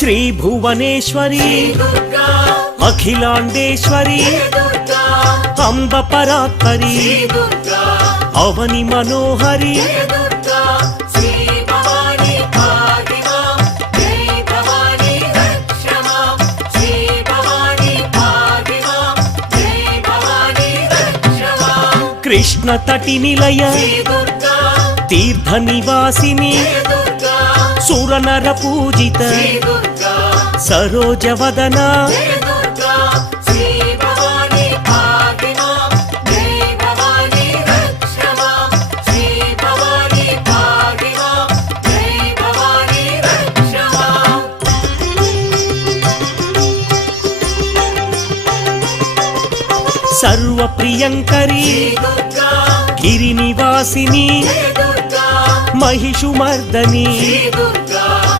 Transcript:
श्री भुवनेश्वरी अखिलांडेश्वरी अंब परात्परी अवनि मनोहरी कृष्ण तटि निलय तीर्थ निवासिनी सुरनर पूजित सरोज वदना सर्व प्रियंकरी गिरिनिवासिनी महिषुमर्दनी